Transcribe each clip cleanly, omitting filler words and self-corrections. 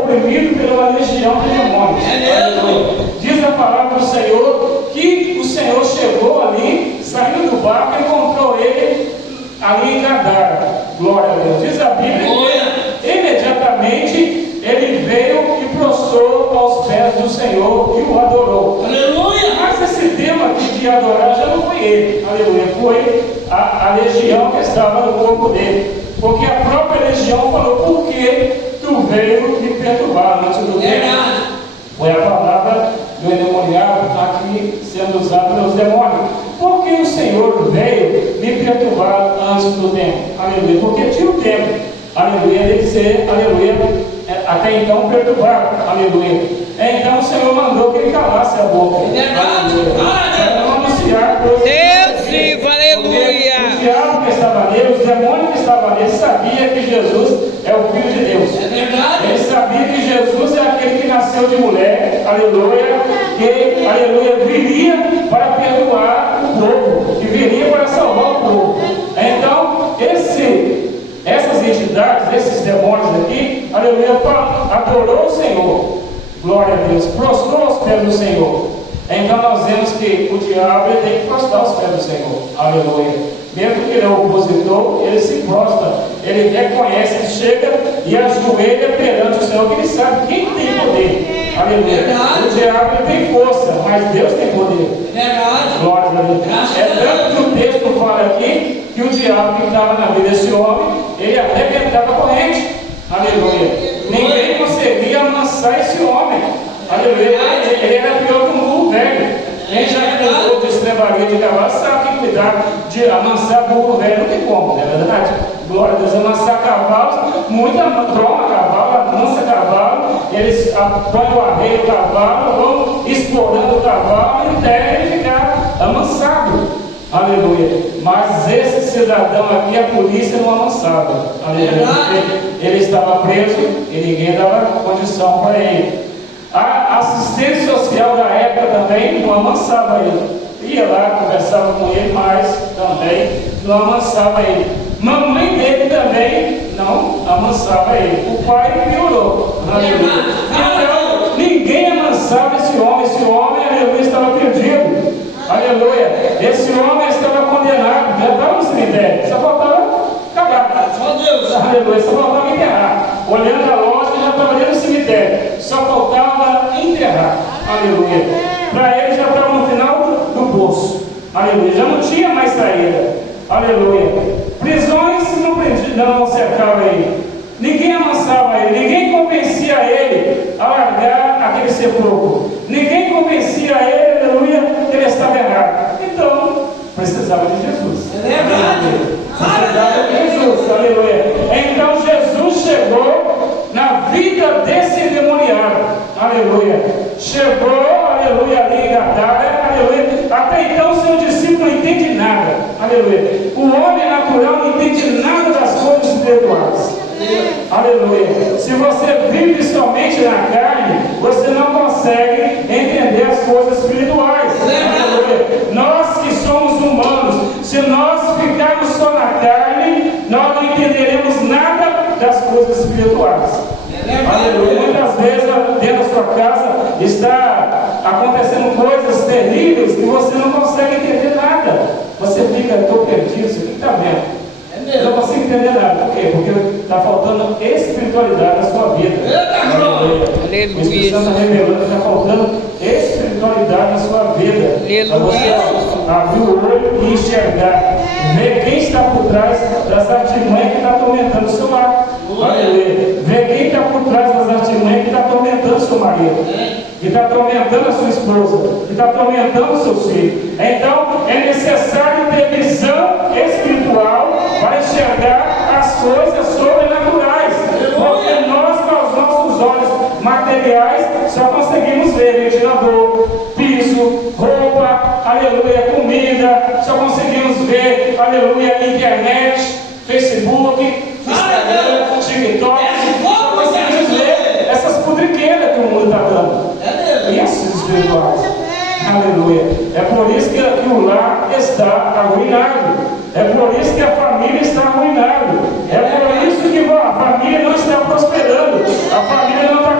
oprimido pela legião de demônios. Diz a palavra do Senhor que o Senhor chegou ali, saiu do barco e encontrou ele ali em Gadara. Glória a Deus. Diz a Bíblia, imediatamente ele veio e prostrou aos pés do Senhor e o adorou. Aleluia! Mas esse tema aqui de adorar já não foi ele, aleluia, foi a legião que estava no corpo dele. Porque a própria legião falou: por que tu veio me perturbar antes do tempo? Foi a palavra do endemoniado aqui sendo usada pelos demônios. Por que o Senhor veio me perturbar antes do tempo? Aleluia. Porque tinha o tempo, aleluia, de ser, aleluia, até então perturbado, aleluia. Então o Senhor mandou que ele calasse a boca, aleluia, para não anunciar coisas. Deus vivo, aleluia. O diabo que estava nele, os demônios que estavam nele, sabia que Jesus é o Filho de Deus. É verdade. Ele sabia que Jesus é aquele que nasceu de mulher, aleluia, que, aleluia, viria para perdoar o povo, que viria para salvar o povo. Então, essas entidades, esses demônios aqui, aleluia, adorou o Senhor, glória a Deus, prostrou aos pés do Senhor. Então nós vemos que o diabo tem que prostrar aos pés do Senhor, aleluia. Mesmo que ele é opositor, ele se prostra, ele reconhece, ele chega e ajoelha perante o Senhor, que ele sabe quem tem poder, aleluia. O diabo ele tem força, mas Deus tem poder. Glória a Deus. É tanto que o texto fala aqui que o diabo que estava na vida desse homem, ele arrebentava a corrente, aleluia. Ninguém conseguia amansar esse homem, aleluia. Ele era pior que um burro velho. Quem já cuidou de estrebaria de cavalo sabe que cuidar de amansar burro velho não tem como, não é verdade? Glória a Deus, amansar cavalos, muita troma cavalo, amansa cavalo, eles põem o arreio do cavalo, vão explorando o cavalo até ele ficar amansado, aleluia. Mas esse cidadão aqui, a polícia não amansava, aleluia, porque ele estava preso e ninguém dava condição para ele. A assistente social da época também não amansava ele. Ia lá, conversava com ele, mas também não amansava ele. Mamãe dele também não amansava ele. O pai piorou. Aleluia. Então, ninguém amansava esse homem, aleluia, estava perdido. Aleluia. Esse homem estava condenado, já estava no cemitério, só faltava cagar. Aleluia, só faltava enterrar. Olhando a lógica, já estava dentro do cemitério, só faltava enterrar. Aleluia. Para ele já estava no final do poço. Aleluia. Já não tinha mais saída. Aleluia. Prisões não cercavam ele. Ninguém amansava ele. Ninguém convencia ele a largar aquele sepulcro. Ninguém convencia ele, aleluia, que ele estava errado. Então, precisava de Jesus. Precisava de Jesus. Aleluia. Então Jesus chegou na vida desse endemoniado. Aleluia. Chegou, aleluia, ali em Gadara, aleluia. Até então seu discípulo não entende nada. Aleluia. O homem natural não entende nada das coisas espirituais. Aleluia. Se você vive somente na carne, você não consegue entender as coisas espirituais. Aleluia. Nós que somos humanos, se nós ficarmos só na carne, nós não entenderemos nada das coisas espirituais. Aleluia. Muitas vezes dentro da sua casa está acontecendo coisas terríveis que você não consegue entender nada. Você fica, estou perdido, o que está vendo? Eu não consigo entender nada. Por quê? Porque está faltando espiritualidade na sua vida. Aleluia. O Espírito Santo está revelando que está faltando espiritualidade na sua vida. Para você abrir o olho e enxergar, ver quem está por trás das artimanhas que está atormentando o seu lar. Aleluia. Ver quem está por trás das artimanhas que está atormentando o seu marido, que está atormentando a sua esposa, que está atormentando os seus filhos. Então é necessário ter visão espiritual para enxergar as coisas sobrenaturais, porque nós, com os nossos olhos materiais, só conseguimos ver ventilador, piso, roupa, aleluia, comida, só conseguimos ver, aleluia, internet, Facebook, Instagram, TikTok, só conseguimos ver essas pudriqueiras que o mundo está dando. E esses espirituais, aleluia. É por isso que o lar está arruinado. É por isso que a família está arruinada. É por isso que a família não está prosperando. A família não está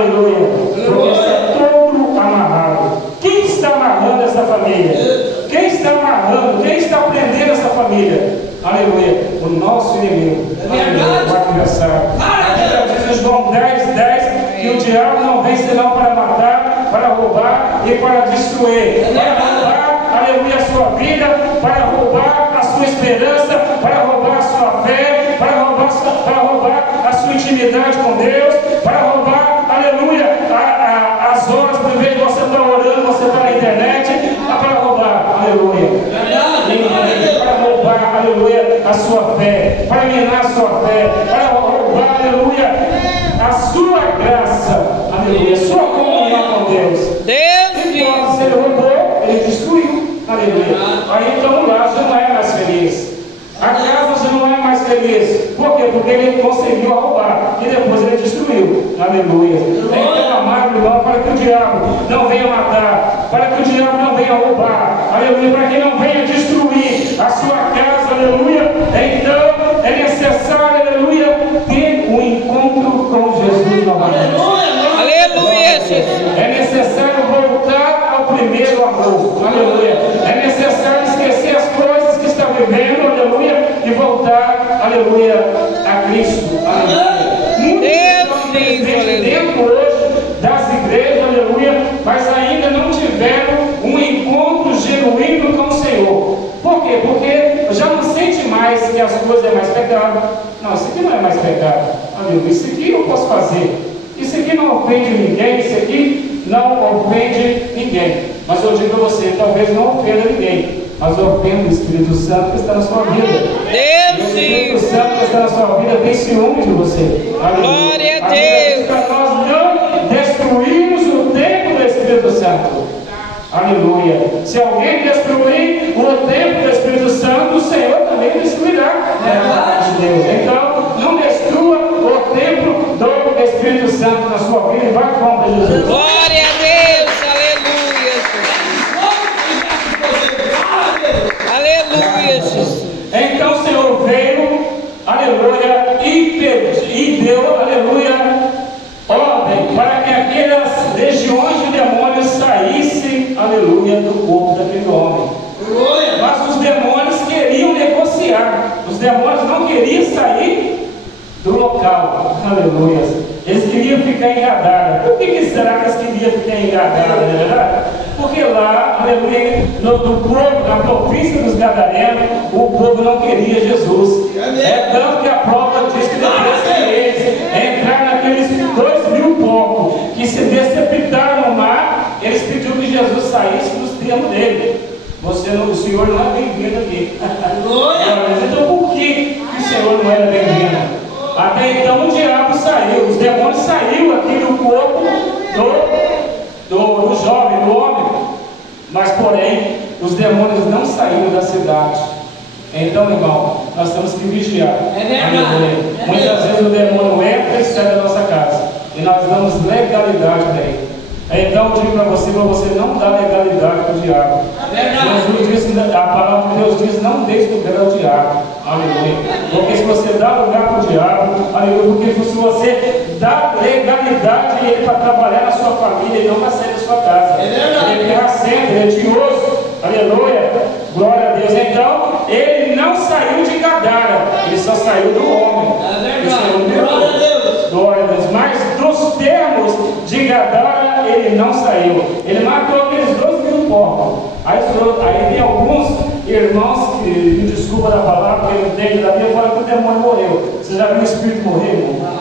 Aleluia. Porque está todo amarrado. Quem está amarrando essa família? Quem está amarrando? Quem está prendendo essa família? Aleluia. O nosso inimigo. Aleluia. O adversário. A Bíblia diz em João 10:10 que o diabo não vem senão para matar, para roubar e para destruir. Para roubar, aleluia, a sua vida, para roubar a sua esperança, para roubar a sua fé, para roubar a sua intimidade com Deus, para roubar, aleluia, as horas, por vez de você estar orando, você está na internet, para roubar, aleluia. Para roubar, aleluia, a sua fé, para minar a sua fé, para roubar, aleluia, a sua graça, aleluia, sua comunhão com Deus. Então, se ele roubou, ele destruiu, aleluia. Aí então o lar já não é mais feliz, a casa já não é mais feliz. Por quê? Porque ele conseguiu roubar e depois ele destruiu, aleluia. Então, amado irmão, para que o diabo não venha matar, para que o diabo não venha roubar, aleluia, para que não venha destruir a sua casa, aleluia. Então é necessário, aleluia, ter um encontro com Jesus novamente. Aleluia, Jesus. É necessário voltar ao primeiro amor, aleluia. É necessário esquecer as coisas que está vivendo, aleluia, e voltar, aleluia, a Cristo, aleluia. Muitos estão dentro hoje das igrejas, aleluia, mas ainda não tiveram um encontro genuíno com o Senhor. Por quê? Porque já não sente mais que as coisas é mais pecado. Não, isso aqui não é mais pecado, aleluia. Isso aqui eu posso fazer. Isso aqui não ofende ninguém, isso aqui não ofende ninguém. Mas eu digo para você, talvez não ofenda ninguém, mas ofenda o Espírito Santo que está na sua vida. Deus, o Espírito Santo que está na sua vida tem ciúme de você. Glória a Deus. Para nós não destruirmos o templo do Espírito Santo. Aleluia. Se alguém destruir o templo do Espírito Santo, o Senhor também destruirá. De Deus. Então, não destrua o templo do Espírito Santo na sua vida e vá com Jesus. Glória a Deus. Aleluia. Aleluia, Jesus. Então o Senhor veio, aleluia, e deu, aleluia, ordem para que aquelas legiões de demônios saíssem, aleluia, do corpo daquele homem. Mas os demônios queriam negociar, os demônios não queriam sair do local, aleluia. Eles queriam ficar em Gadara. Por que será que eles queriam ficar em Gadara, não é verdade? Porque lá, aleluia, no povo, na província dos Gadarenos, o povo não queria Jesus. É tanto que a prova diz que depois que eles entraram naqueles 2.000 povos que se decepitaram no mar, eles pediram que Jesus saísse nos termos dele. O Senhor não é bem-vindo aqui. Então por que o Senhor não era bem-vindo? Até então o diabo saiu, os demônios saíram aqui do corpo do jovem, do homem. Mas porém, os demônios não saíram da cidade. Então, irmão, nós temos que vigiar. Muitas vezes o demônio entra e sai da nossa casa, e nós damos legalidade para ele. Então eu digo para você não dá legalidade para o diabo. Jesus diz, a palavra de Deus diz, não deixe lugar ao diabo. Aleluia. Porque se você dá lugar para o diabo, aleluia, porque se você dá legalidade a ele para trabalhar na sua família, ele não vai sair da sua casa. Ele é sempre, ele é tioso. Aleluia. Glória a Deus. Então, ele não saiu de Gadara, ele só saiu do homem. Glória a Deus. Glória a Deus. Mas dos termos de Gadara, ele não saiu. Ele matou aqueles 2.000 porcos. Aí tem alguns irmãos que me desculpa da palavra, porque não entende da Bíblia, falam que o demônio morreu. Você já viu o espírito morrer, irmão?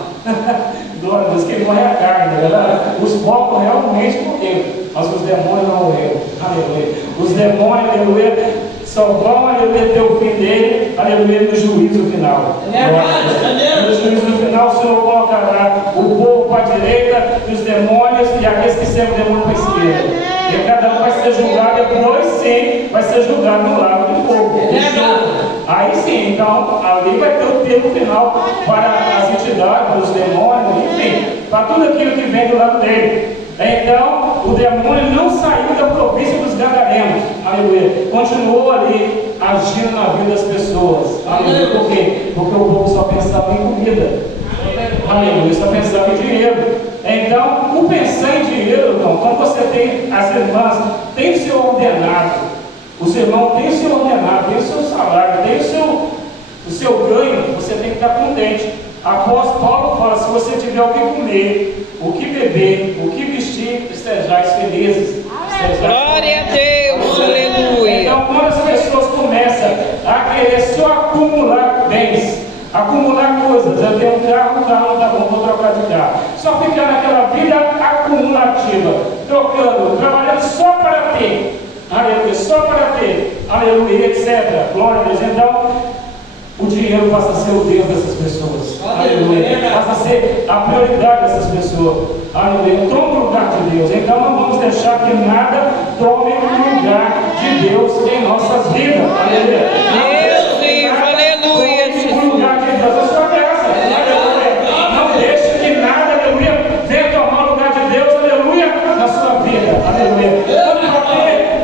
Glória a Deus, quem morre é a carne, não é verdade? Os porcos realmente morreram, mas os demônios não morreram. Aleluia. Os demônios, aleluia, só vão, aleluia, ter o fim dele, aleluia, no juízo final. No juízo final, o Senhor colocará o povo para a direita, os demônios e aqueles que servem o demônio para a esquerda. E cada um vai ser julgado, depois sim, vai ser julgado no lado do povo. Aí sim, então, ali vai ter o termo final para as entidades, para os demônios, enfim, para tudo aquilo que vem do lado dele. Então, o demônio não saiu da província dos Gadarenos, aleluia, continuou ali agindo na vida das pessoas, aleluia. Por quê? Porque o povo só pensava em comida, aleluia, só pensava em dinheiro. Então, Então, o pensar em dinheiro, irmão, quando você tem as irmãs, tem o seu ordenado, o seu irmão tem o seu ordenado, tem o seu salário, tem o seu ganho, você tem que estar contente. Apóstolo Paulo fala: se você tiver o que comer, o que beber, o que vestir, estejais felizes. Glória a Deus, aleluia. Então, quando as pessoas começam a querer só acumular bens, acumular coisas, eu tenho um carro, o carro não está bom, vou trocar de carro. Só ficar naquela vida acumulativa, trocando, trabalhando só para ter, aleluia, só para ter, aleluia, etc. Glória a Deus. Então, o dinheiro passa a ser o Deus dessas pessoas, aleluia, passa a ser a prioridade dessas pessoas, aleluia, toma o lugar de Deus. Então não vamos deixar que nada tome o lugar de Deus em nossas vidas, aleluia. Deus vivo, aleluia. Tome o lugar de Deus na sua casa, aleluia. Não deixe que nada, aleluia, venha tomar o lugar de Deus, aleluia, na sua vida, aleluia.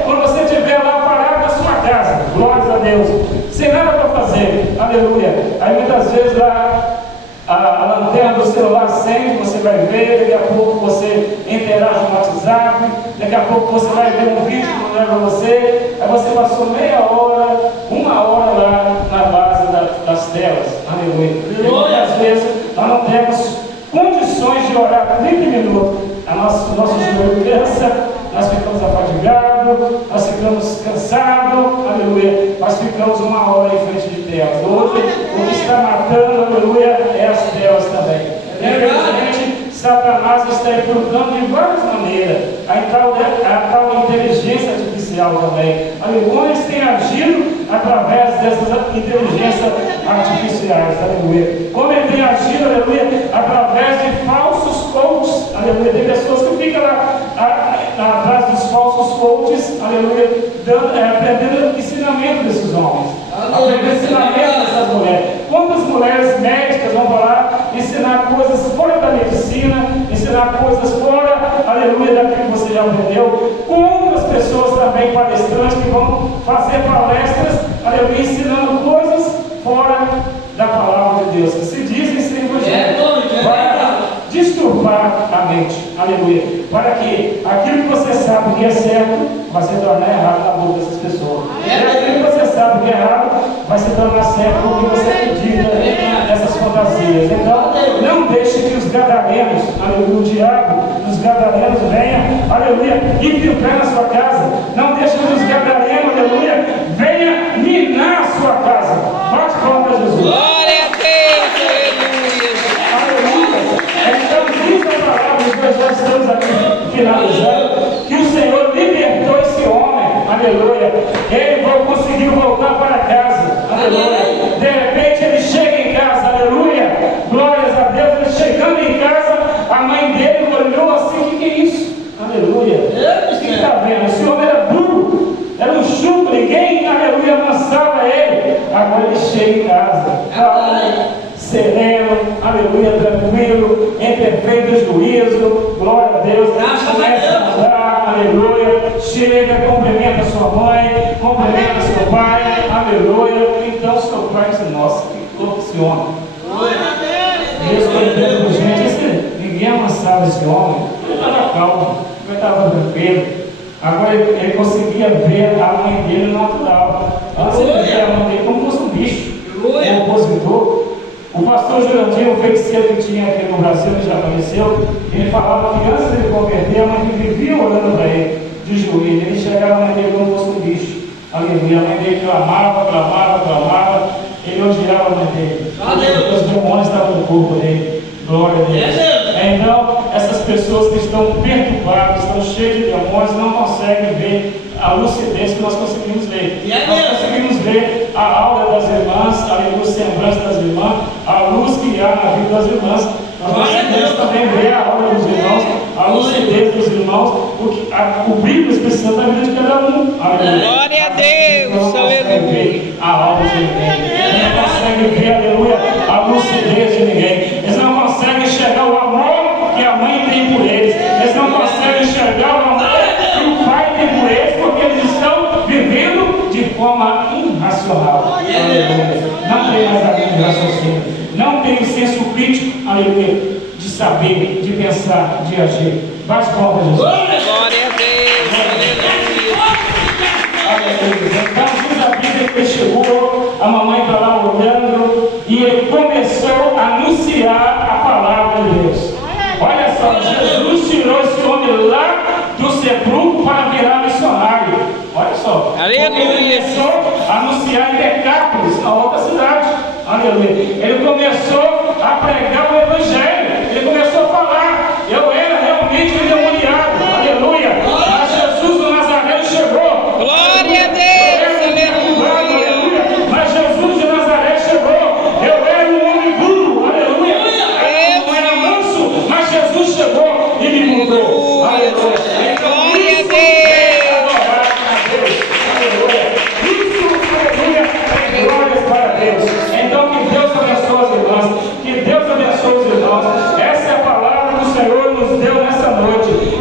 Quando você estiver lá parado na sua casa, glórias a Deus, sem nada para fazer, aleluia. Aí muitas vezes lá a lanterna do celular acende, você vai ver, daqui a pouco você interage no WhatsApp, daqui a pouco você vai ver um vídeo que não é para você, aí você passou meia hora, uma hora lá na base das telas, aleluia. E muitas vezes nós não temos condições de orar 30 minutos, o nosso joelho cansa, nós ficamos afadigados, nós ficamos cansados, aleluia, nós ficamos uma hora em frente de telas. Hoje, o que está matando, aleluia, é as telas também. Infelizmente, Satanás está infiltrando de várias maneiras, a tal inteligência artificial também. Aleluia. Homens têm agido através dessas inteligências artificiais, aleluia. Como ele tem agido, aleluia, através de falsos coaches, aleluia. Tem pessoas que ficam lá atrás dos falsos coaches, aleluia, aprendendo ensinamento desses homens, aprendendo ensinamento dessas mulheres. Quantas mulheres médicas vão falar, ensinar coisas fora da medicina, ensinar coisas fora, aleluia, daquilo que você já aprendeu? Quantas pessoas também, palestrantes, que vão fazer palestras, aleluia, ensinando coisas fora da palavra de Deus, que se dizem ser evangelho, para disturbar a mente, aleluia, para que aquilo que você sabe que é certo vai se tornar errado na boca dessas pessoas, e aquilo que você sabe que é errado vai se tornar certo porque você acredita nessas fantasias. Então não deixe que os gadarenos, aleluia, o diabo dos gadarenos venha, aleluia, infiltrar na sua casa. Não deixe que os gadarenos, aleluia, venha minar a sua casa. Bate palma para Jesus. Glória a Deus, aleluia. Então diz a palavra, nós já estamos aqui finalizando, que o Senhor libertou esse homem, aleluia. Ele conseguiu voltar para casa, aleluia. De repente ele chega em casa, aleluia, glórias a Deus. Ele chegando em casa, a mãe dele olhou assim: o que é isso? Aleluia. O que está vendo? Esse homem era duro, era um chuco, ninguém, aleluia, amansava ele. Agora ele chega em casa, sereno, aleluia, tranquilo, em perfeito juízo, glória a Deus, começa a andar, aleluia, chega, cumprimenta sua mãe, cumprimenta seu pai, aleluia. Então seu pai disse: nossa, que louco esse homem. Deus foi gente, ninguém amansava esse homem, ele estava calmo, ele estava tranquilo. Agora ele conseguia ver a mãe dele natural. Antes ele via a mãe dele como fosse um bicho, um opositor. O pastor Jurandir, um feiticeiro que tinha aqui no Brasil, ele já faleceu, ele falava que antes de ele converter, a mãe dele vivia olhando para ele, de joelho. Ele chegava, a mãe dele como fosse um bicho. Aleluia. A mãe dele clamava, ele odiava a mãe dele. Os demônios estavam no corpo dele. Glória a Deus. Então, essas pessoas que estão perturbadas, estão cheias de demônios, não conseguem ver a lucidez que nós conseguimos ver. Nós conseguimos ver a aura das irmãs, aleluia, o semblante das irmãs, a luz que há na vida das irmãs. Nós conseguimos também ver a aura dos irmãos, a lucidez dos irmãos, o brilho especial da vida de cada um. Aleluia. Glória a Deus, aleluia. A alma de ninguém, eles não conseguem ver, aleluia, a lucidez de ninguém, eles não conseguem enxergar o amor que a mãe tem por eles, eles não conseguem enxergar o amor que o pai tem por eles, porque eles estão vivendo de forma irracional, aleluia. Não tem mais a linha de raciocínio, não tem o senso crítico, aleluia, de saber, de pensar, de agir. Bate palmas, Jesus. Glória a Deus. Aleluia. Então diz a Bíblia que ele chegou, a mamãe está lá olhando, e ele começou a anunciar a palavra de Deus. Olha só, Jesus tirou esse homem lá do sepulcro para virar missionário. Olha só. Aleluia. Ele começou a anunciar em Decápolis, na outra cidade. Aleluia.